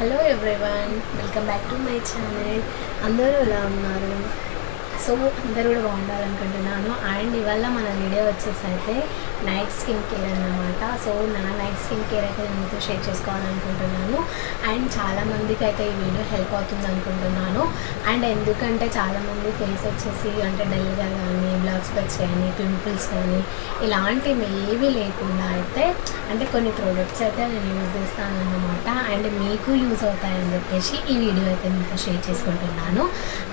Hello everyone, welcome back to my channel. అందరూ ఎలా ఉన్నారు? సో అందరూ కూడా బాగుండాలనుకుంటున్నాను. అండ్ ఇవాళ మన వీడియో వచ్చేసి అయితే నైట్ స్కిన్ కేర్ అన్నమాట. సో నా నైట్ స్కిన్ కేర్ అయితే నేను మీతో షేర్ చేసుకోవాలనుకుంటున్నాను. అండ్ చాలామందికి అయితే ఈ వీడియో హెల్ప్ అవుతుంది అనుకుంటున్నాను. అండ్ ఎందుకంటే చాలామంది ఫేస్ వచ్చేసి అంటే డల్గా కానీ, బ్లాక్ స్పాట్స్ కానీ, పింపుల్స్ కానీ ఇలాంటివి ఏవి లేకుండా అయితే అంటే కొన్ని ప్రోడక్ట్స్ అయితే నేను యూజ్ చేస్తాను అన్నమాట. అండ్ మీకు యూజ్ అవుతాయని చెప్పేసి ఈ వీడియో అయితే మీతో షేర్ చేసుకుంటున్నాను.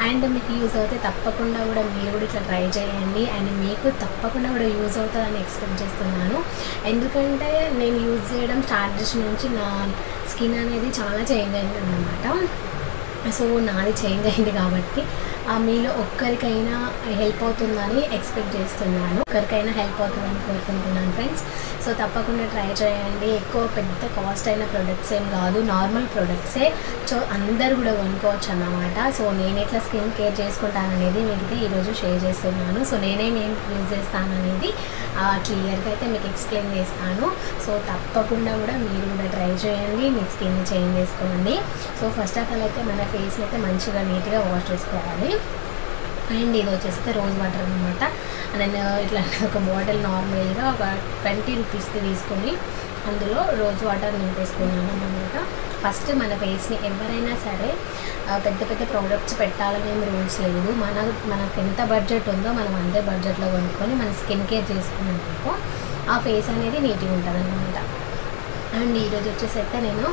అండ్ మీకు యూజ్ అవుతే తప్పకుండా కూడా మీరు కూడా ఇట్లా ట్రై చేయండి. అండ్ మీకు తప్పకుండా కూడా యూజ్ అవుతుందని ఎక్స్పెక్ట్ చేస్తున్నాను. ఎందుకంటే నేను యూజ్ చేయడం స్టార్ట్ చేసిన నుంచి నా స్కిన్ అనేది చాలా చేంజ్ అయింది అన్నమాట. సో నాది చేంజ్ అయింది కాబట్టి మీలో ఒక్కరికైనా హెల్ప్ అవుతుందని ఎక్స్పెక్ట్ చేస్తున్నాను. ఒక్కరికైనా హెల్ప్ అవుతుందని కోరుకుంటున్నాను ఫ్రెండ్స్. సో తప్పకుండా ట్రై చేయండి. ఎక్కువ పెద్ద కాస్ట్ అయిన ప్రొడక్ట్స్ ఏం కాదు, నార్మల్ ప్రొడక్ట్సే. సో అందరు కూడా కొనుక్కోవచ్చు అన్నమాట. సో నేను ఎట్లా స్కిన్ కేర్ చేసుకుంటాననేది మీకు ఈరోజు షేర్ చేస్తున్నాను. సో నేనేం యూజ్ చేస్తాననేది క్లియర్గా అయితే మీకు ఎక్స్ప్లెయిన్ చేస్తాను. సో తప్పకుండా కూడా మీరు కూడా ట్రై చేయండి, మీ స్కిన్ని చేంజ్ చేసుకోండి. సో ఫస్ట్ ఆఫ్ ఆల్ అయితే మన ఫేస్ని అయితే మంచిగా నీట్గా వాష్ చేసుకోవాలి. అండ్ ఇది వచ్చేస్తే రోజ్ వాటర్ అనమాట. నేను ఇట్లా ఒక బాటిల్ నార్మల్గా ఒక 20 రూపీస్కి తీసుకొని అందులో రోజ్ వాటర్ నింపేసుకున్నాను అన్నమాట. ఫస్ట్ మన ఫేస్ని ఎవరైనా సరే పెద్ద పెద్ద ప్రోడక్ట్స్ పెట్టాలని ఏం రూల్స్ లేదు. మనకు ఎంత బడ్జెట్ ఉందో మనం అంతే బడ్జెట్లో కొనుక్కొని మన స్కిన్ కేర్ చేసుకున్నామనుకో ఆ ఫేస్ అనేది నీట్గా ఉంటుంది అన్నమాట. అండ్ ఈరోజు వచ్చేసి అయితే నేను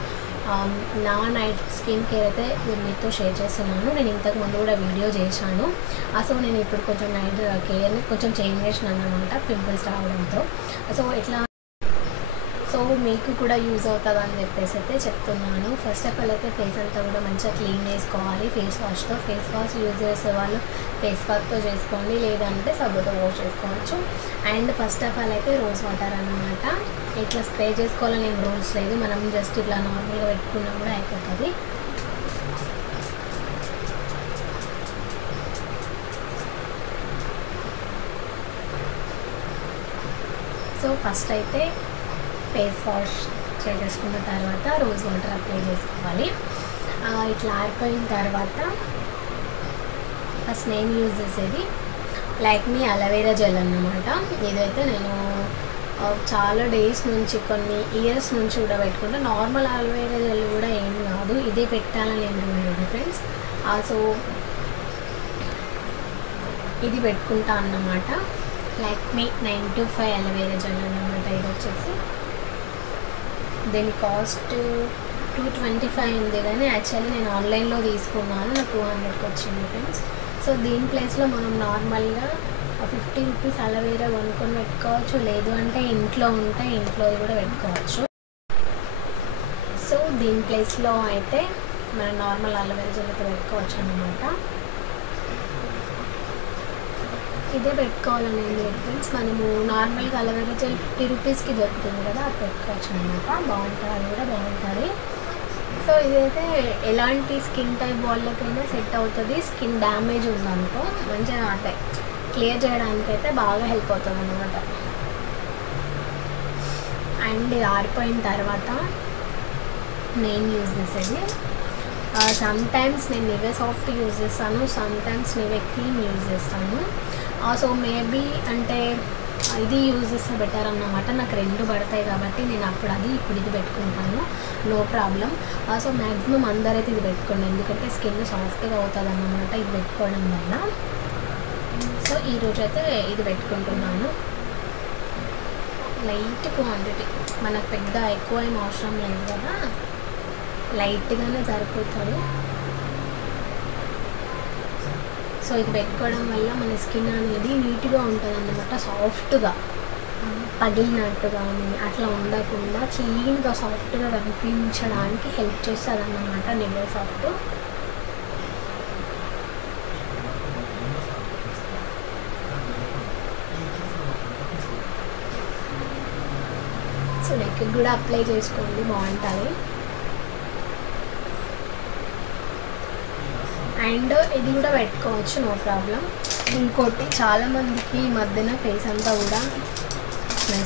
నా నైట్ స్కిన్ కేర్ అయితే మీతో షేర్ చేస్తున్నాను. నేను ఇంతకుముందు కూడా వీడియో చేశాను. సో నేను ఇప్పుడు కొంచెం నైట్ కేర్ని కొంచెం చేంజ్ చేసినాను అన్నమాట పింపుల్స్ రావడంతో. సో ఇట్లా మీకు కూడా యూజ్ అవుతుంది అని చెప్పేసి అయితే చెప్తున్నాను. ఫస్ట్ ఆఫ్ ఆల్ అయితే ఫేస్ అంతా కూడా మంచిగా క్లీన్ చేసుకోవాలి ఫేస్ వాష్తో. ఫేస్ వాష్ యూజ్ చేసే వాళ్ళు ఫేస్ వాష్తో చేసుకోండి, లేదంటే సబ్బుతో వాష్ చేసుకోవచ్చు. అండ్ ఫస్ట్ ఆఫ్ ఆల్ అయితే రోజ్ వాటర్ అన్నమాట. ఇట్లా స్ప్రే చేసుకోవాలని ఏం రూల్స్ లేదు, మనం జస్ట్ ఇట్లా నార్మల్గా పెట్టుకున్నా కూడా అయిపోతుంది. సో ఫస్ట్ అయితే ఫేస్ వాష్ చేసేసుకున్న తర్వాత రోజ్ వాటర్ అప్లై చేసుకోవాలి. ఇట్లా ఆరిపోయిన తర్వాత ఫస్ట్ నేను యూజ్ చేసేది లాక్మీ అలోవెరా జెల్ అన్నమాట. ఇదైతే నేను చాలా డేస్ నుంచి కొన్ని ఇయర్స్ నుంచి కూడా పెట్టుకుంటా. నార్మల్ అలోవెరా జెల్ కూడా ఏం కాదు, ఇదే పెట్టాలని ఏం లేదు ఫ్రెండ్స్. సో ఇది పెట్టుకుంటా అన్నమాట. లాక్మీ 925 అలోవెరా జెల్ అన్నమాట. ఇది వచ్చేసి దీని కాస్ట్ 225 ఉంది, కానీ యాక్చువల్లీ నేను ఆన్లైన్లో తీసుకున్నాను, నాకు 200కి వచ్చింది ఫ్రెండ్స్. సో దీని ప్లేస్లో మనం నార్మల్గా 50 రూపీస్ అలోవెరా కొనుక్కొని పెట్టుకోవచ్చు, లేదు అంటే ఇంట్లో ఉంటే ఇంట్లో కూడా పెట్టుకోవచ్చు. సో దీని ప్లేస్లో అయితే మనం నార్మల్ అలోవెరా జెల్ అయితే పెట్టుకోవచ్చు అన్నమాట. ఇదే పెట్టుకోవాలని ఏం లేదు ఫ్రెండ్స్. మనము నార్మల్గా అలోవెరా జెల్ 50 రూపీస్కి దొరుకుతుంది కదా, అది పెట్టుకోవచ్చు అనమాట. బాగుంటుంది, అది కూడా బాగుంటుంది. సో ఇదైతే ఎలాంటి స్కిన్ టైప్ వాళ్ళకైనా సెట్ అవుతుంది. స్కిన్ డ్యామేజ్ ఉందనుకో మంచిగా అంటే క్లియర్ చేయడానికైతే బాగా హెల్ప్ అవుతుంది అన్నమాట. అండ్ ఆరిపోయిన తర్వాత నేను యూజ్ చేసేది సమ్టైమ్స్ నేను నివే సాఫ్ట్ యూజ్ చేస్తాను, సమ్టైమ్స్ నివే క్రీమ్ యూజ్ చేస్తాను. సో మేబీ అంటే ఇది యూజ్ చేస్తే బెటర్ అన్నమాట. నాకు రెండు పడతాయి కాబట్టి నేను అప్పుడు అది ఇప్పుడు ఇది పెట్టుకుంటాను, నో ప్రాబ్లం. సో మ్యాక్సిమం అందరైతే ఇది పెట్టుకోండి, ఎందుకంటే స్కిన్ సాఫ్ట్గా అవుతుంది అన్నమాట ఇది పెట్టుకోవడం వల్ల. సో ఈరోజు అయితే ఇది పెట్టుకుంటున్నాను. లైట్ క్వాంటిటీ, మనకు పెద్ద ఎక్కువ ఏం అవసరం లేదు కదా, లైట్గానే సరిపోతుంది. సో ఇది పెట్టుకోవడం వల్ల మన స్కిన్ అనేది నీట్గా ఉంటుంది అన్నమాట. సాఫ్ట్గా పగిలినట్టు కానీ అట్లా ఉండకుండా క్లీన్గా సాఫ్ట్గా కనిపించడానికి హెల్ప్ చేస్తుంది అన్నమాట నివే సాఫ్ట్. సో నెక్కి కూడా అప్లై చేసుకోండి, బాగుంటుంది. అండ్ ఇది కూడా పెట్టుకోవచ్చు, నో ప్రాబ్లం. ఇంకోటి చాలామందికి ఈ మధ్యన ఫేస్ అంతా కూడా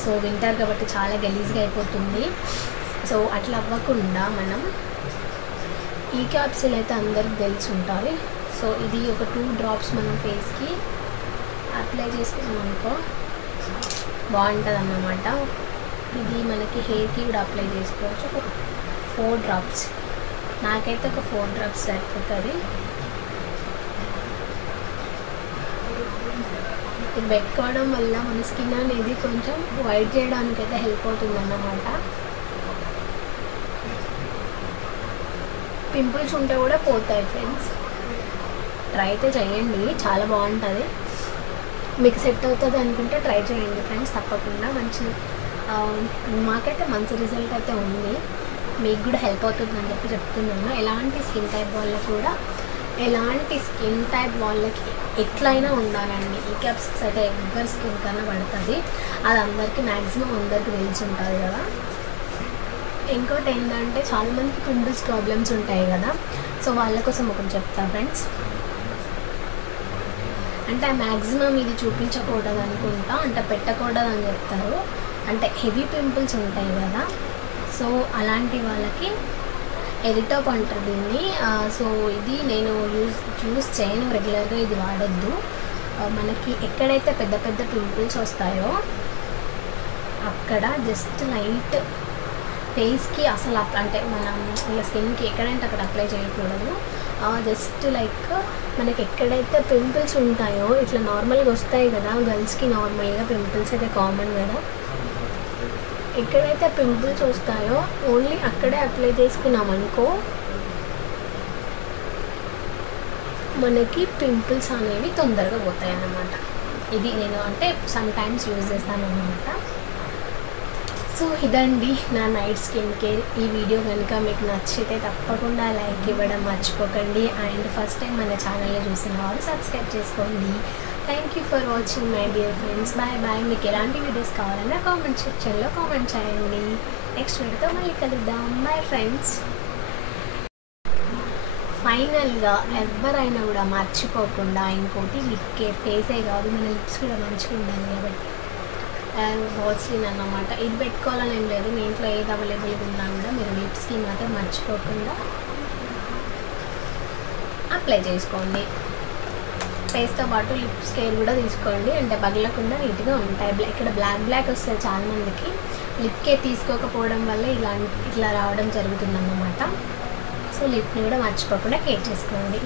సో వింటర్ కాబట్టి చాలా గలీజ్గా అయిపోతుంది. సో అట్లా అవ్వకుండా మనం ఈ క్యాప్సిల్ అయితే అందరికి తెలిసి ఉంటుంది. సో ఇది ఒక 2 డ్రాప్స్ మనం ఫేస్కి అప్లై చేసుకున్నాం అనుకో బాగుంటుంది అన్నమాట. ఇది మనకి హెయిర్కి కూడా అప్లై చేసుకోవచ్చు. ఒక 4 డ్రాప్స్, నాకైతే ఒక 4 డ్రాప్స్ సరిపోతుంది. ఇది పెట్టుకోవడం వల్ల మన స్కిన్ అనేది కొంచెం వైట్ చేయడానికి అయితే హెల్ప్ అవుతుంది అన్నమాట. పింపుల్స్ ఉంటే కూడా పోతాయి ఫ్రెండ్స్. ట్రై అయితే చేయండి, చాలా బాగుంటుంది. మీకు సెట్ అవుతుంది అనుకుంటే ట్రై చేయండి ఫ్రెండ్స్, తప్పకుండా. మాకైతే మంచి రిజల్ట్ అయితే ఉంది. మీకు కూడా హెల్ప్ అవుతుందని చెప్తున్నాను. ఎలాంటి స్కిన్ టైప్ వాళ్ళకి ఎట్లయినా ఉండాలండి. ఈ క్యాప్సిల్స్ అయితే ఎవరి స్కిన్ కన్నా పడుతుంది. అది అందరికీ మ్యాక్సిమం అందరికీ తెలిసి ఉంటుంది కదా. ఇంకోటి ఏంటంటే చాలామందికి పింపుల్స్ ప్రాబ్లమ్స్ ఉంటాయి కదా. సో వాళ్ళ కోసం ఒకటి చెప్తా ఫ్రెండ్స్. అంటే మ్యాక్సిమం ఇది చూపించకూడదు అనుకుంటా, అంటే పెట్టకూడదు అని చెప్తారు. అంటే హెవీ పింపుల్స్ ఉంటాయి కదా. సో అలాంటి వాళ్ళకి ఎరిటాప్ అంటారు దీన్ని. సో ఇది నేను యూజ్ చేయను రెగ్యులర్గా, ఇది వాడొద్దు. మనకి ఎక్కడైతే పెద్ద పెద్ద పింపుల్స్ వస్తాయో అక్కడ జస్ట్ లైట్ ఫేస్కి అసలు అంటే మనం ఇలా స్కిన్కి ఎక్కడంటే అక్కడ అప్లై చేయకూడదు. జస్ట్ లైక్ మనకి ఎక్కడైతే పింపుల్స్ ఉంటాయో ఇట్లా నార్మల్గా వస్తాయి కదా, గర్ల్స్కి నార్మల్గా పింపుల్స్ అయితే కామన్ కదా. ఎక్కడైతే పింపుల్స్ వస్తాయో ఓన్లీ అక్కడే అప్లై చేసుకున్నాం అనుకో మనకి పింపుల్స్ అనేవి తొందరగా పోతాయి అన్నమాట. ఇది నేను అంటే సమ్ టైమ్స్ యూజ్ చేస్తాను అన్నమాట. సో ఇదండి నా నైట్ స్కిన్ కేర్. ఈ వీడియో కనుక మీకు నచ్చితే తప్పకుండా లైక్ ఇవ్వడం మర్చిపోకండి. అండ్ ఫస్ట్ టైం మన ఛానల్లో చూసిన వాళ్ళు సబ్స్క్రైబ్ చేసుకోండి. Thank you for watching my dear friends. Bye bye. మీకు ఎలాంటి వీడియోస్ కావాలన్నా కామెంట్ సెక్షన్లో కామెంట్ చేయండి. నెక్స్ట్ వీడియోతో మళ్ళీ కలుద్దాం. Bye friends. ఫైనల్గా ఎవరైనా కూడా మర్చిపోకుండా ఇంకోటి లిప్ కేర్, ఫేసే కాదు మన లిప్స్ కూడా మంచిగా ఉండాలి కాబట్టి వాస్లిన్ అన్నమాట. ఇది పెట్టుకోవాలని ఏం లేదు, మీ ఇంట్లో ఏది అవైలబుల్గా ఉన్నా కూడా మీరు లిప్స్కి మాత్రం మర్చిపోకుండా అప్లై చేసుకోండి. ఫేస్తో పాటు లిప్స్ కేర్ కూడా తీసుకోండి, అంటే పగలకుండా నీట్గా ఉంటాయి. ఇక్కడ బ్లాక్ వస్తుంది చాలామందికి, లిప్ కేర్ తీసుకోకపోవడం వల్ల ఇట్లా రావడం జరుగుతుందన్నమాట. సో లిప్ని కూడా మర్చిపోకుండా కేర్ చేసుకోండి.